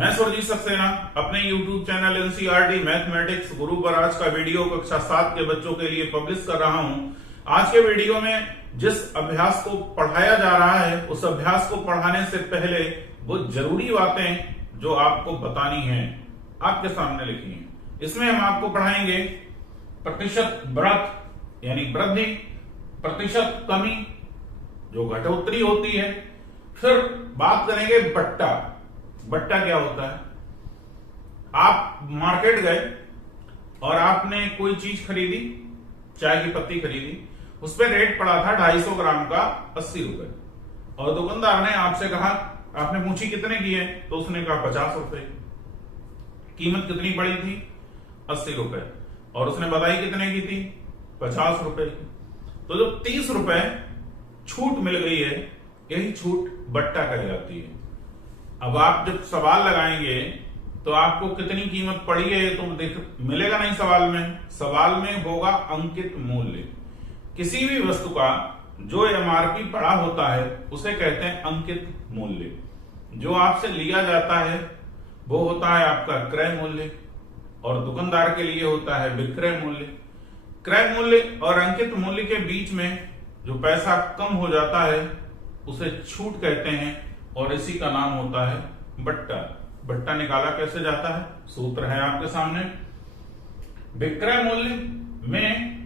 मैं सुरजीत सक्सेना अपने YouTube channel NCERT mathematics गुरु पर आज का वीडियो कक्षा 7 के बच्चों के लिए पब्लिश कर रहा हूं। आज के वीडियो में जिस अभ्यास को पढ़ाया जा रहा है उस अभ्यास को पढ़ाने से पहले वो जरूरी बातें जो आपको बतानी है आपके सामने लिखी हैं। इसमें हम आपको पढ़ाएंगे प्रतिशत बढ़त यानी वृद्धि, प्रतिशत कमी जो घटोत्तरी होती है, फिर बात करेंगे बट्टा। बट्टा क्या होता है? आप मार्केट गए और आपने कोई चीज खरीदी, चाय की पत्ती खरीदी, उस पर रेट पड़ा था 250 ग्राम का 80 रुपए और दुकानदार ने आपसे कहा, आपने पूछी कितने की है, तो उसने कहा 50 रुपए। कीमत कितनी पड़ी थी? 80 रुपए। और उसने बताई कितने की थी? 50 रुपए की। तो जो 30 रुपए छूट मिल गई है, यही छूट बट्टा कहलाती है। अब आप जब सवाल लगाएंगे तो आपको कितनी कीमत पड़ी है ये तो मिलेगा नहीं सवाल में। सवाल में होगा अंकित मूल्य। किसी भी वस्तु का जो एमआरपी पड़ा होता है उसे कहते हैं अंकित मूल्य। जो आपसे लिया जाता है वो होता है आपका क्रय मूल्य और दुकानदार के लिए होता है विक्रय मूल्य। क्रय मूल्य और अंकित मूल्य के बीच में जो पैसा कम हो जाता है उसे छूट कहते हैं और इसी का नाम होता है बट्टा। बट्टा निकाला कैसे जाता है? सूत्र है आपके सामने। विक्रय मूल्य में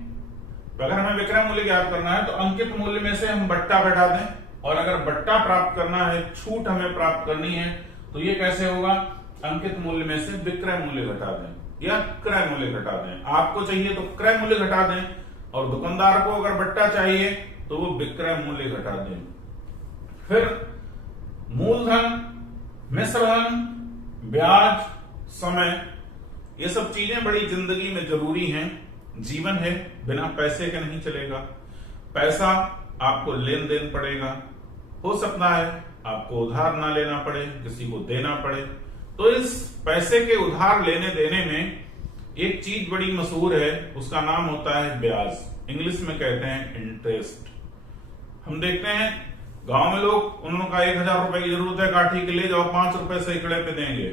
अगर हमें विक्रय मूल्य ज्ञात करना है तो अंकित मूल्य में से हम बट्टा घटा दें, और अगर बट्टा प्राप्त करना है, छूट हमें प्राप्त करनी है, तो ये कैसे होगा? अंकित मूल्य में से विक्रय मूल्य घटा दें या क्रय मूल्य घटा दें। आपको चाहिए तो क्रय मूल्य घटा दें और दुकानदार को अगर बट्टा चाहिए तो वो विक्रय मूल्य घटा दें। फिर मूलधन, मिश्रधन, ब्याज, समय, ये सब चीजें बड़ी जिंदगी में जरूरी हैं। जीवन है, बिना पैसे के नहीं चलेगा। पैसा आपको लेन देन पड़ेगा, हो सकता है आपको उधार ना लेना पड़े, किसी को देना पड़े। तो इस पैसे के उधार लेने देने में एक चीज बड़ी मशहूर है, उसका नाम होता है ब्याज। इंग्लिश में कहते हैं इंटरेस्ट। हम देखते हैं गांव में लोग, उन्होंने कहा 1000 रुपए की जरूरत है काठी के, ले जाओ 5 रुपए सैकड़े पे देंगे।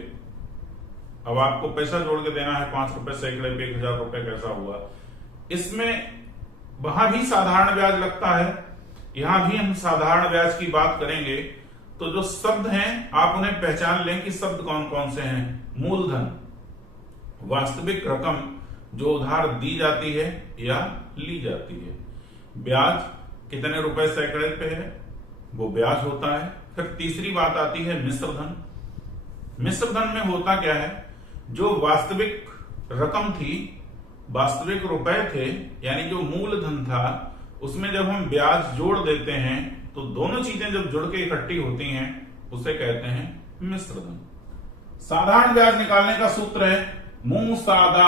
अब आपको पैसा जोड़ के देना है 5 रुपए सैकड़े पे 1000 रुपए कैसा हुआ? इसमें वहां भी साधारण ब्याज लगता है, यहां भी हम साधारण ब्याज की बात करेंगे। तो जो शब्द हैं आप उन्हें पहचान लें कि शब्द कौन कौन से हैं। मूलधन वास्तविक रकम जो उधार दी जाती है या ली जाती है। ब्याज कितने रुपए सैकड़े पे है, वो ब्याज होता है। फिर तीसरी बात आती है मिश्रधन। मिश्रधन में होता क्या है? जो वास्तविक रकम थी, वास्तविक रुपए थे, यानी जो मूलधन था, उसमें जब हम ब्याज जोड़ देते हैं तो दोनों चीजें जब जुड़ के इकट्ठी होती हैं उसे कहते हैं मिश्रधन। साधारण ब्याज निकालने का सूत्र है मुंह सादा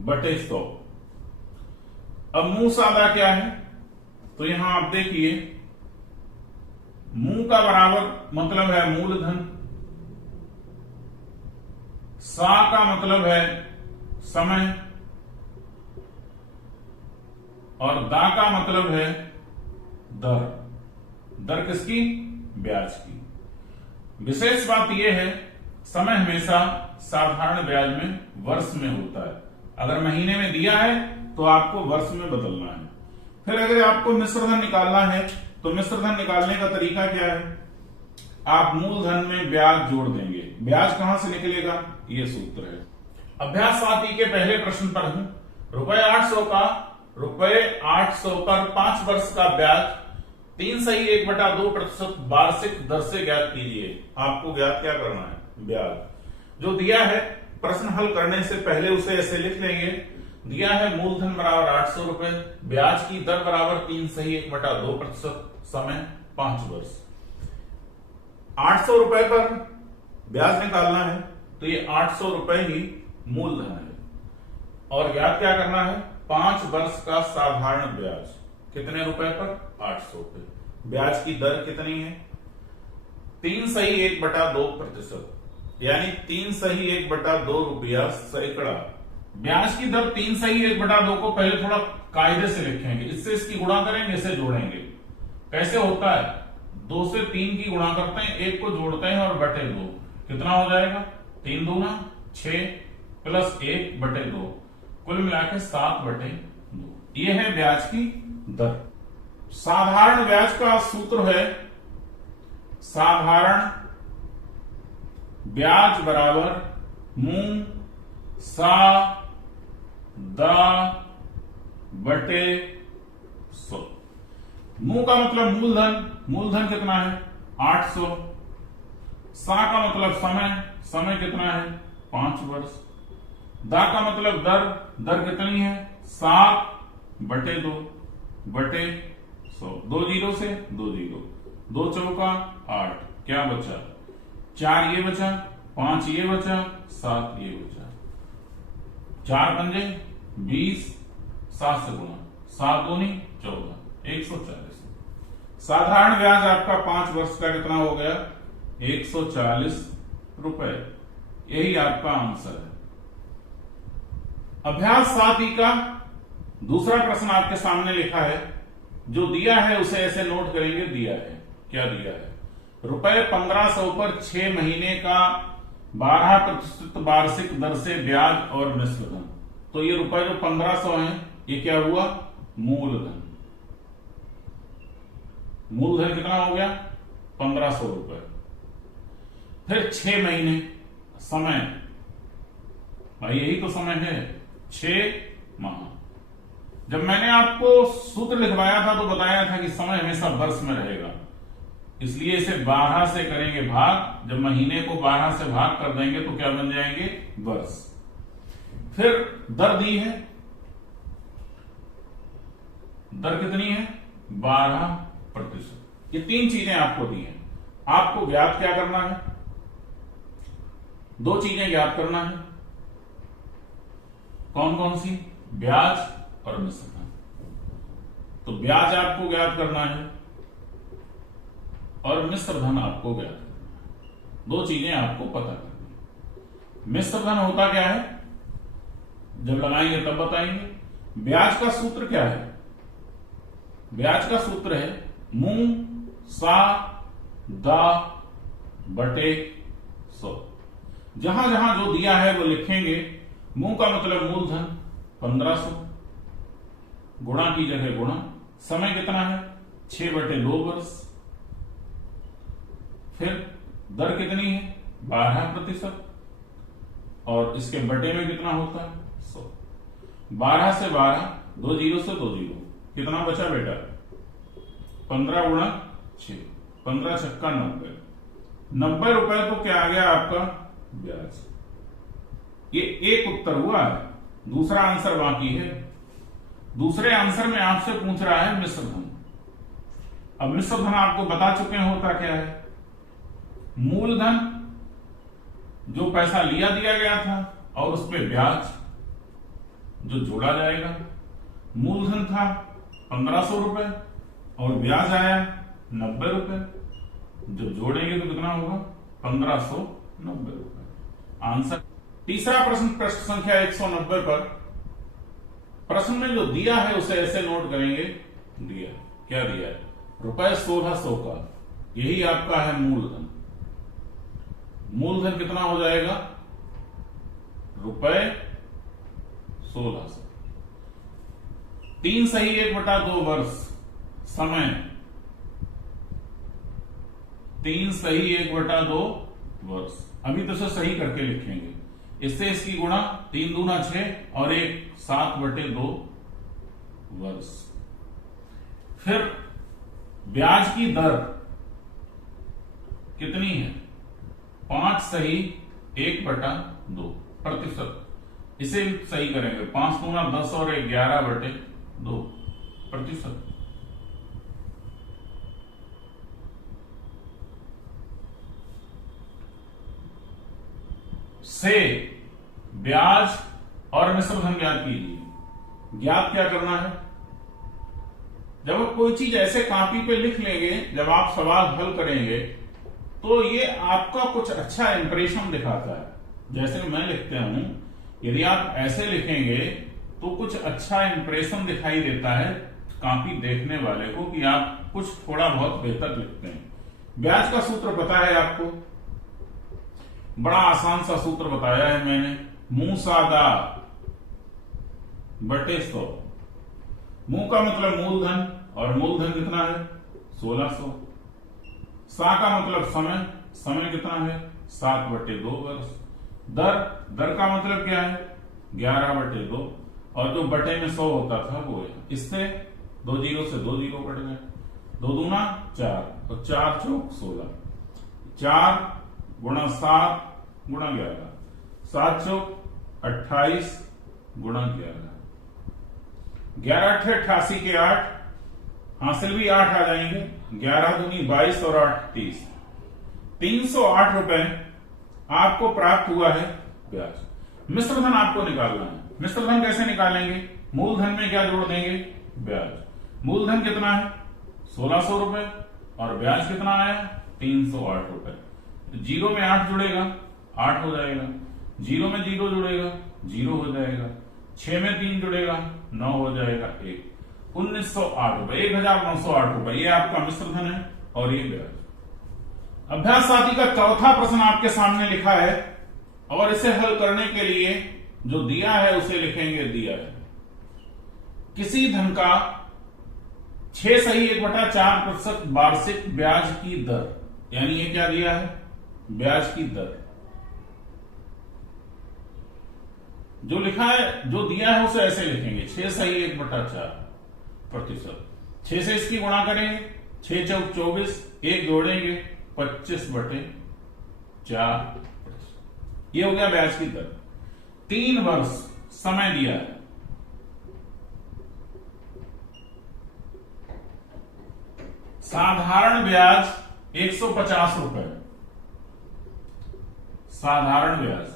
बटे 100। अब मुंह सादा क्या है? तो यहां आप देखिए, मुंह का बराबर मतलब है मूलधन, सा का मतलब है समय और दा का मतलब है दर। दर किसकी? ब्याज की। विशेष बात यह है, समय हमेशा साधारण ब्याज में वर्ष में होता है। अगर महीने में दिया है तो आपको वर्ष में बदलना है। फिर अगर आपको मिश्रधन निकालना है तो मिश्रधन निकालने का तरीका क्या है? आप मूलधन में ब्याज जोड़ देंगे। ब्याज कहां से निकलेगा? ये सूत्र है। अभ्यास 7 के पहले प्रश्न पर हूं। रुपए 800 पर 5 वर्ष का ब्याज 3 सही 1/2% वार्षिक दर से ज्ञात कीजिए। आपको ज्ञात क्या करना है? ब्याज। जो दिया है प्रश्न हल करने से पहले उसे ऐसे लिख लेंगे। दिया है मूलधन बराबर 800 रुपए, ब्याज की दर बराबर 3 सही 1/2%, समय 5 वर्ष। 800 रुपए पर ब्याज निकालना है तो ये 800 रुपए ही मूलधन है और ज्ञात क्या करना है? 5 वर्ष का साधारण ब्याज। कितने रुपए पर? 800 रुपए। ब्याज की दर कितनी है? 3 सही 1/2%, यानी 3 सही 1/2 रुपया सैकड़ा। ब्याज की दर 3 सही 1/2 को पहले थोड़ा कायदे से लिखेंगे। इससे इसकी गुणा करेंगे, इसे जोड़ेंगे। कैसे होता है? 2 से 3 की गुणा करते हैं, 1 को जोड़ते हैं और बटे 2। कितना हो जाएगा, 3 दूना 6 प्लस 1/2, कुल मिला के 7/2। ये है ब्याज की दर। साधारण ब्याज का सूत्र है साधारण ब्याज बराबर मूं सा दा बटे 100। मूं का मतलब मूलधन, मूलधन कितना है 800। सा का मतलब समय, समय कितना है 5 वर्ष। दा का मतलब दर, दर कितनी है 7/2 बटे 100। 2 जीरो से 2 जीरो, 2 चौका 8, क्या बचा 4 ये बचा, 5 ये बचा, 7 ये बचा, 4 पंजे 20, 7 से गुणा, 7 दूनी 14, 140। साधारण ब्याज आपका 5 वर्ष का कितना हो गया 140 रुपए। यही आपका आंसर है। अभ्यास 7E का दूसरा प्रश्न आपके सामने लिखा है। जो दिया है उसे ऐसे नोट करेंगे। दिया है, क्या दिया है, रुपए 1500 पर 6 महीने का 12% वार्षिक दर से ब्याज और मिश्र धन। तो ये रुपए जो 1500 है ये क्या हुआ मूलधन। मूलधन कितना हो गया 1500 रुपए। फिर 6 महीने समय, भाई यही तो समय है 6 माह। जब मैंने आपको सूत्र लिखवाया था तो बताया था कि समय हमेशा वर्ष में रहेगा, इसलिए इसे 12 से करेंगे भाग। जब महीने को 12 से भाग कर देंगे तो क्या बन जाएंगे वर्ष। फिर दर दी है, दर कितनी है 12%। ये 3 चीजें आपको दी हैं। आपको ज्ञात क्या करना है, 2 चीजें ज्ञात करना है। कौन कौन सी, ब्याज और मिश्र धन। तो ब्याज आपको ज्ञात करना है और मिश्र धन आपको ज्ञात करना है। 2 चीजें आपको पता करनी है। मिश्र धन होता क्या है, जब लगाएंगे तब बताएंगे। ब्याज का सूत्र क्या है, ब्याज का सूत्र है मूं सा दा बटे 100। जहां जहां जो दिया है वो लिखेंगे। मूं का मतलब मूलधन 1500, गुणा की जगह गुणा, समय कितना है 6/2 वर्ष। फिर दर कितनी है 12%, और इसके बटे में कितना होता है 100। 12 से 12, 2 जीरो से 2 जीरो, कितना बचा बेटा 15 गुणा 6, 15 छक्का 90। 90 रुपए तो क्या आ गया आपका ब्याज। ये एक उत्तर हुआ है, दूसरा आंसर बाकी है। दूसरे आंसर में आपसे पूछ रहा है मिश्र धन। अब मिश्र धन आपको बता चुके हैं होता क्या है। मूलधन जो पैसा लिया दिया गया था और उस पे ब्याज जो जोड़ा जाएगा। मूलधन था 1500 रुपए और ब्याज आया 90 रुपए, जो जोड़ेंगे तो कितना होगा 1590 रुपए। आंसर। तीसरा प्रश्न, प्रश्न संख्या 190 पर प्रश्न में जो दिया है उसे ऐसे नोट करेंगे। दिया, क्या दिया है रुपए 1600 का, यही आपका है मूलधन। मूलधन कितना हो जाएगा रुपए 1600। 3 सही 1/2 वर्ष। समय 3 सही 1/2 वर्ष। अभी तो इसे सही करके लिखेंगे। इससे इसकी गुणा 3 दूना 6 और 1 7/2 वर्ष। फिर ब्याज की दर कितनी है 5 सही 1/2%। इसे सही करेंगे 5 दूना 10 और 1 11/2%। से ब्याज और मिश्र धन ज्ञात कीजिए। ज्ञात क्या करना है, जब आप कोई चीज ऐसे कॉपी पे लिख लेंगे, जब आप सवाल हल करेंगे तो ये आपका कुछ अच्छा इंप्रेशन दिखाता है। जैसे मैं लिखते हूं, यदि आप ऐसे लिखेंगे तो कुछ अच्छा इंप्रेशन दिखाई देता है कॉपी देखने वाले को कि आप कुछ थोड़ा बहुत बेहतर लिखते हैं। ब्याज का सूत्र पता है आपको, बड़ा आसान सा सूत्र बताया है मैंने, मुंह सादा बटे 100। मुंह का मतलब मूलधन, और मूलधन कितना है 1600। सा का मतलब समय, समय कितना है 7/2 वर्ष। दर का मतलब क्या है 11/2, और जो बटे में 100 होता था वो है। इससे 2 जीरो से 2 जीरो कट गए, 2 दूना 4 और 4 चौक 16। 4 गुणा 7 गुणा 11, 7 चौक 28 गुणा 11, 11 अट्ठे 88 के 8, हासिल भी 8 आ जाएंगे, 11 दूनी 22 और 8 30, 308 रुपए आपको प्राप्त हुआ है ब्याज। मिश्र धन आपको निकालना है। मिश्र धन कैसे निकालेंगे, मूलधन में क्या जोड़ देंगे ब्याज। मूलधन कितना है 1600 रुपए और ब्याज कितना आया 308 रुपए। जीरो में 8 जुड़ेगा 8 हो जाएगा, जीरो में 0 जुड़ेगा 0 हो जाएगा, 6 में 3 जुड़ेगा 9 हो जाएगा 1, 1908 रुपए, 1908 रुपए ये आपका मिश्र धन है और ये ब्याज। अभ्यास साथी का चौथा प्रश्न आपके सामने लिखा है और इसे हल करने के लिए जो दिया है उसे लिखेंगे दिया है। किसी धन का 6 सही 1/4% वार्षिक ब्याज की दर, यानी ये क्या दिया है ब्याज की दर। जो लिखा है जो दिया है उसे ऐसे लिखेंगे 6 सही 1/4%। 6 से इसकी गुणा करेंगे, 6 चौक 24, 1 जोड़ेंगे 25/4, ये हो गया ब्याज की दर। 3 वर्ष समय दिया है, साधारण ब्याज 150 रुपए, साधारण ब्याज।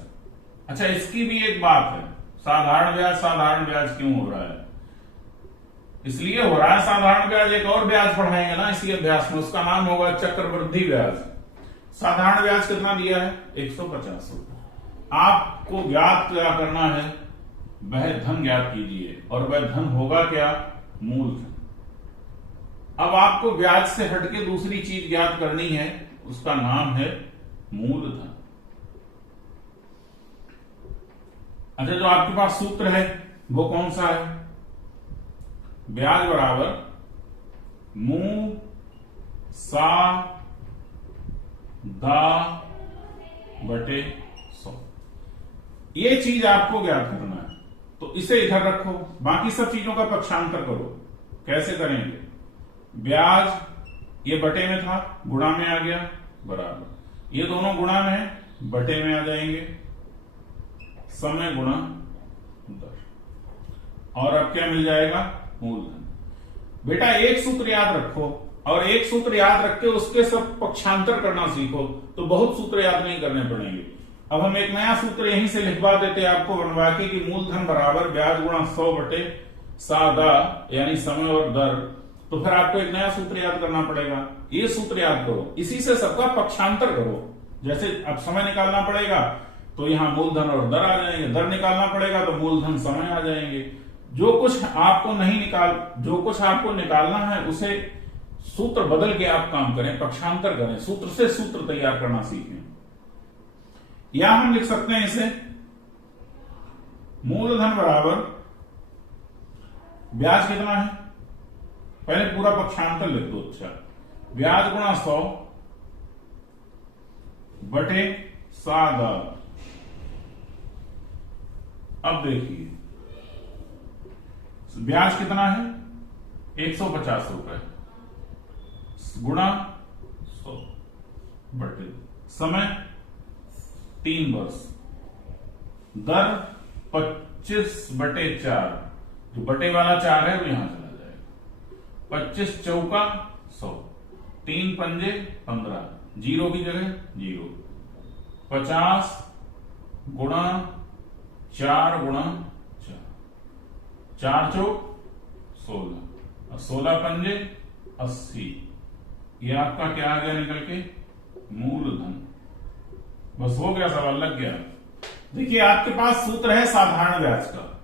अच्छा इसकी भी एक बात है, साधारण ब्याज क्यों हो रहा है, इसलिए हो रहा है साधारण ब्याज, एक और ब्याज पढ़ाएंगे ना इसी अभ्यास में, उसका नाम होगा चक्रवृद्धि ब्याज। साधारण ब्याज कितना दिया है 150 रुपए। आपको ज्ञात क्या करना है, वह धन ज्ञात कीजिए, और वह धन होगा क्या मूलधन। अब आपको ब्याज से हटके दूसरी चीज ज्ञात करनी है, उसका नाम है मूलधन। अच्छा जो आपके पास सूत्र है वो कौन सा है, ब्याज बराबर मुंह सा दा बटे 100, ये चीज आपको ज्ञात करना है। तो इसे इधर रखो, बाकी सब चीजों का पक्षांतर करो। कैसे करेंगे, ब्याज ये बटे में था गुणा में आ गया बराबर, ये दोनों गुणा में है बटे में आ जाएंगे, समय गुणा दर, और अब क्या मिल जाएगा मूलधन। बेटा एक सूत्र याद रखो, और एक सूत्र याद रख के उसके सब पक्षांतर करना सीखो, तो बहुत सूत्र याद नहीं करने पड़ेंगे। अब हम एक नया सूत्र यहीं से लिखवा देते आपको बनवा के कि मूलधन बराबर ब्याज गुणा 100 बटे सादा, यानी समय और दर। तो फिर आपको एक नया सूत्र याद करना पड़ेगा, ये सूत्र याद करो, इसी से सबका पक्षांतर करो। जैसे अब समय निकालना पड़ेगा तो यहां मूलधन और दर आ जाएंगे, दर निकालना पड़ेगा तो मूलधन समय आ जाएंगे। जो कुछ आपको निकालना है उसे सूत्र बदल के आप काम करें, पक्षांतर करें, सूत्र से सूत्र तैयार करना सीखें। या हम लिख सकते हैं इसे मूलधन बराबर ब्याज कितना है, पहले पूरा पक्षांतर लिख दो। अच्छा ब्याज गुणा 100 बटे सादा। अब देखिए ब्याज कितना है 150 रुपए गुणा 100 बटे समय 3 वर्ष, दर 25/4, जो बटे वाला 4 है वो यहां चला जाएगा, 25 चौका 100, 3 पंजे 15, जीरो की जगह 0, 50 गुणा 4 गुणा 4 चौक 16, 16 पंजे 80, ये आपका क्या आ गया निकल के मूलधन। बस हो गया, सवाल लग गया। देखिए आपके पास सूत्र है साधारण ब्याज का,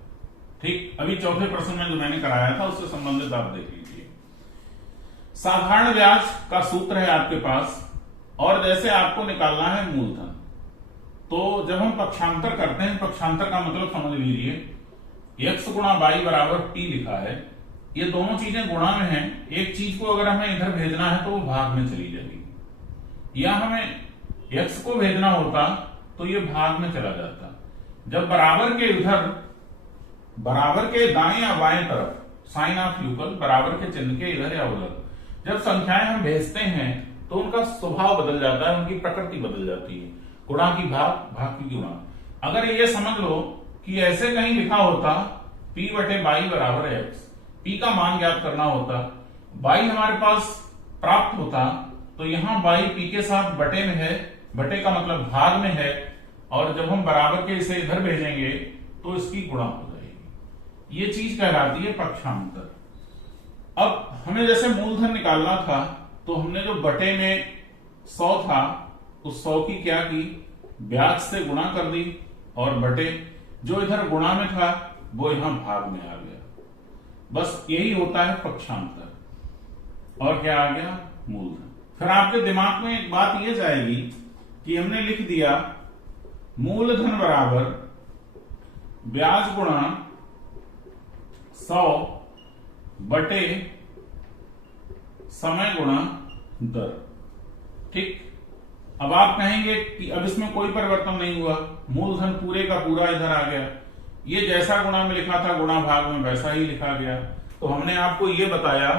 ठीक, अभी चौथे प्रश्न में जो मैंने कराया था उससे संबंधित आप देख लीजिए। साधारण ब्याज का सूत्र है आपके पास, और जैसे आपको निकालना है मूलधन। तो जब हम पक्षांतर करते हैं, पक्षांतर का मतलब समझ लीजिए x गुणा y बराबर p लिखा है, ये दोनों चीजें गुणा में हैं। एक चीज को अगर हमें इधर भेजना है तो वो भाग में चली जाएगी, या हमें x को भेजना होता तो ये भाग में चला जाता। जब बराबर के इधर, बराबर के दाएं या बाएं तरफ साइन ऑफ यूकल, बराबर के चिन्ह के इधर या उधर जब संख्याएं हम भेजते हैं तो उनका स्वभाव बदल जाता है, उनकी प्रकृति बदल जाती है। गुणा की भाग, भाग की गुणा। अगर ये समझ लो कि ऐसे कहीं लिखा होता p बटे बाई बराबर x, p का मान ज्ञात करना होता, बाई हमारे पास प्राप्त होता, तो यहां बाई p के साथ बटे में है, बटे का मतलब भाग में है, और जब हम बराबर के इसे इधर भेजेंगे तो इसकी गुणा हो जाएगी। ये चीज कहलाती है पक्षांतर। अब हमें जैसे मूलधन निकालना था तो हमने जो बटे में 100 था उस 100 की क्या की, ब्याज से गुणा कर दी, और बटे जो इधर गुणा में था वो यहां भाग में आ गया। बस यही होता है पक्षांतर। और क्या आ गया, मूलधन। फिर आपके दिमाग में एक बात यह जाएगी कि हमने लिख दिया मूलधन बराबर ब्याज गुणा 100 बटे समय गुणा दर। ठीक, अब आप कहेंगे कि अब इसमें कोई परिवर्तन नहीं हुआ, मूलधन पूरे का पूरा इधर आ गया, ये जैसा गुणा में लिखा था गुणा भाग में वैसा ही लिखा गया। तो हमने आपको ये बताया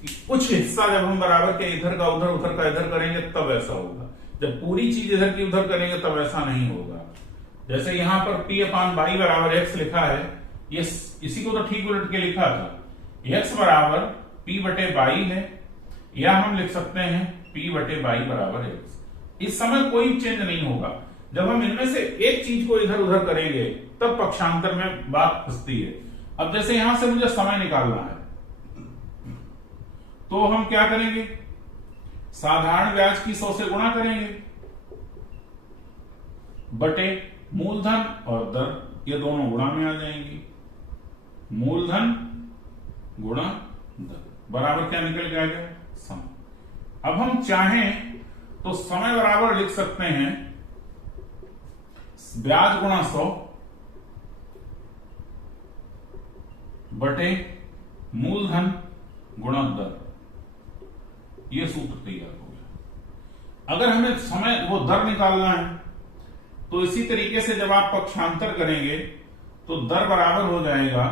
कि कुछ हिस्सा जब हम बराबर के इधर का उधर, उधर का इधर करेंगे तब ऐसा होगा, जब पूरी चीज इधर की उधर करेंगे तब ऐसा नहीं होगा। जैसे यहां पर p अपान बाई बराबर x लिखा है, ये इसी को तो ठीक उलट के लिखा था, x बराबर p बटे बाई है, या हम लिख सकते हैं p बटे बाई बराबर x। इस समय कोई चेंज नहीं होगा। जब हम इनमें से एक चीज को इधर उधर करेंगे तब पक्षांतर में बात फंसती है। अब जैसे यहां से मुझे समय निकालना है तो हम क्या करेंगे, साधारण ब्याज की 100 से गुणा करेंगे, बटे मूलधन और दर, ये दोनों गुणा में आ जाएंगी। मूलधन गुणा दर बराबर क्या निकल के आ गया, समय। अब हम चाहें तो समय बराबर लिख सकते हैं ब्याज गुणा 100 बटे मूलधन गुणा दर, ये सूत्र तैयार हो गया। अगर हमें समय वो दर निकालना है तो इसी तरीके से जब आप पक्षांतर करेंगे तो दर बराबर हो जाएगा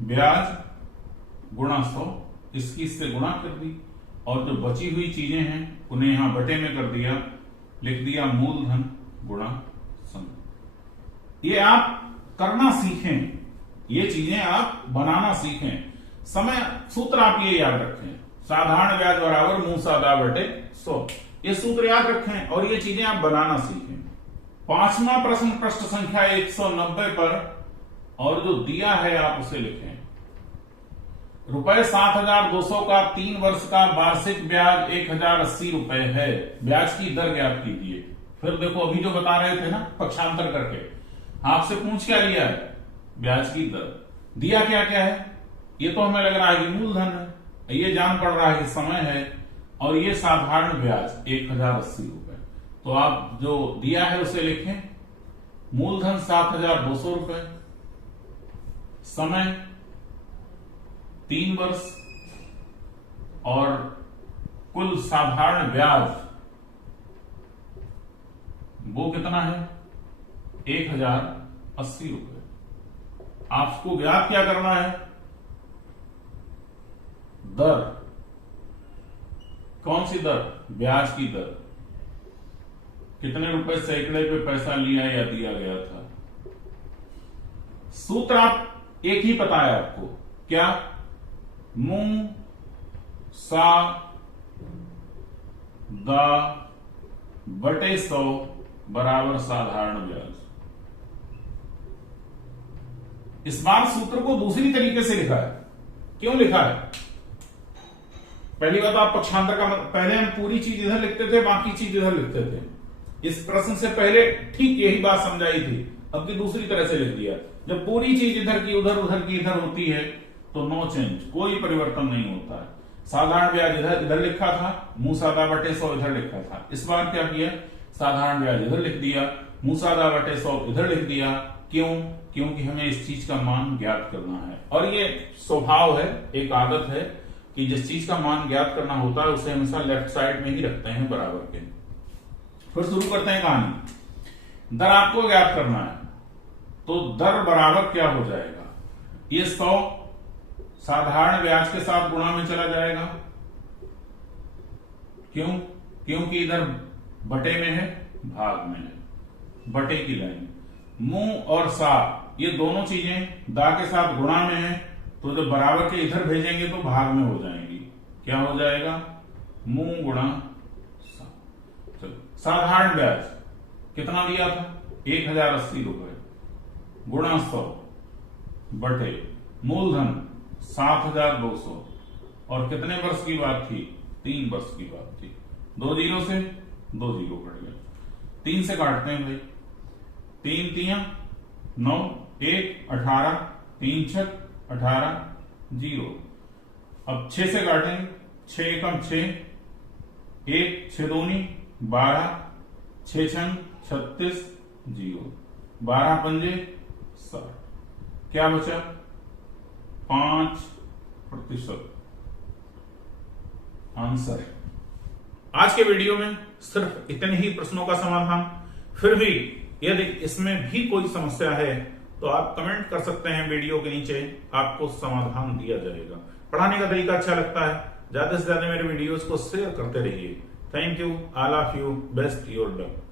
ब्याज गुणा 100, इसकी इससे गुणा कर दी, और जो बची हुई चीजें हैं उन्हें यहां बटे में कर दिया, लिख दिया मूलधन गुणा समय। ये आप करना सीखें, ये चीजें आप बनाना सीखें। समय सूत्र आप ये याद रखें, साधारण ब्याज बराबर मूल सादा बटे 100, ये सूत्र याद रखें और ये चीजें आप बनाना सीखें। 5वां प्रश्न पृष्ठ संख्या 190 पर, और जो दिया है आप उसे लिखें। रुपए 7,200 का 3 वर्ष का वार्षिक ब्याज 1,080 रुपए है, ब्याज की दर ज्ञात कीजिए। फिर देखो अभी जो बता रहे थे ना पक्षांतर करके, आपसे पूछ क्या लिया है, ब्याज की दर। दिया क्या क्या है, ये तो हमें लग रहा है कि मूलधन है, ये जान पड़ रहा है कि समय है, और ये साधारण ब्याज 1,080 रुपए। तो आप जो दिया है उसे लिखें, मूलधन 7,200 रुपए, समय 3 वर्ष, और कुल साधारण ब्याज वो कितना है 1,080 रुपए। आपको ज्ञात क्या करना है, दर। कौन सी दर, ब्याज की दर, कितने रुपए सैकड़े पे पैसा लिया या दिया गया था। सूत्र आप एक ही पता है आपको, क्या, मु सा दा बटे 100 बराबर साधारण ब्याज। इस बार सूत्र को दूसरी तरीके से लिखा है। क्यों लिखा है, पहली बात आप पक्षांतर का पहले हम पूरी चीज इधर लिखते थे, बाकी चीज इधर लिखते थे। इस प्रश्न से पहले ठीक यही बात समझाई थी, अब की दूसरी तरह से लिख दिया। जब पूरी चीज इधर की उधर, उधर की इधर होती है तो नो चेंज, कोई परिवर्तन नहीं होता है। साधारण ब्याज इधर इधर लिखा था, मुंह सादा बटे 100 इधर लिखा था। इस बार क्या किया, साधारण ब्याज इधर लिख दिया, मुसादा बटे 100 इधर लिख दिया। क्यों? क्योंकि हमें इस चीज का मान ज्ञात करना है, और ये स्वभाव है, एक आदत है कि जिस चीज का मान ज्ञात करना होता है उसे हमेशा लेफ्ट साइड में ही रखते हैं बराबर के। फिर शुरू करते हैं कहानी। दर आपको ज्ञात करना है, तो दर बराबर क्या हो जाएगा? ये 100 साधारण ब्याज के साथ गुणा में चला जाएगा। क्यों? क्योंकि इधर बटे में है, भाग में है, बटे की लाइन। मुंह और सा ये दोनों चीजें दा के साथ गुणा में है, तो जब बराबर के इधर भेजेंगे तो भाग में हो जाएंगी। क्या हो जाएगा? मुंह गुणा सा। चलो, साधारण ब्याज कितना दिया था? 1080 रुपए गुणा 100 बटे मूलधन 7200, और कितने वर्ष की बात थी? 3 वर्ष की बात थी। 2 जीरो से 2 जीरो कट गए, 3 से काटते हैं भाई। 3 तियां 9, 1 18, 3 छक 18, 0। अब 6 से काटेंगे, 6 एकम 6, 1 6 दूनी 12, 6 छंग 36, 0, 12 पंजे 60। क्या बचा? 5%। आंसर है। आज के वीडियो में सिर्फ इतने ही प्रश्नों का समाधान। फिर भी यदि इसमें भी कोई समस्या है तो आप कमेंट कर सकते हैं वीडियो के नीचे, आपको समाधान दिया जाएगा। पढ़ाने का तरीका अच्छा लगता है, ज्यादा से ज्यादा मेरे वीडियोस को शेयर करते रहिए। Thank you, all of you, best your luck.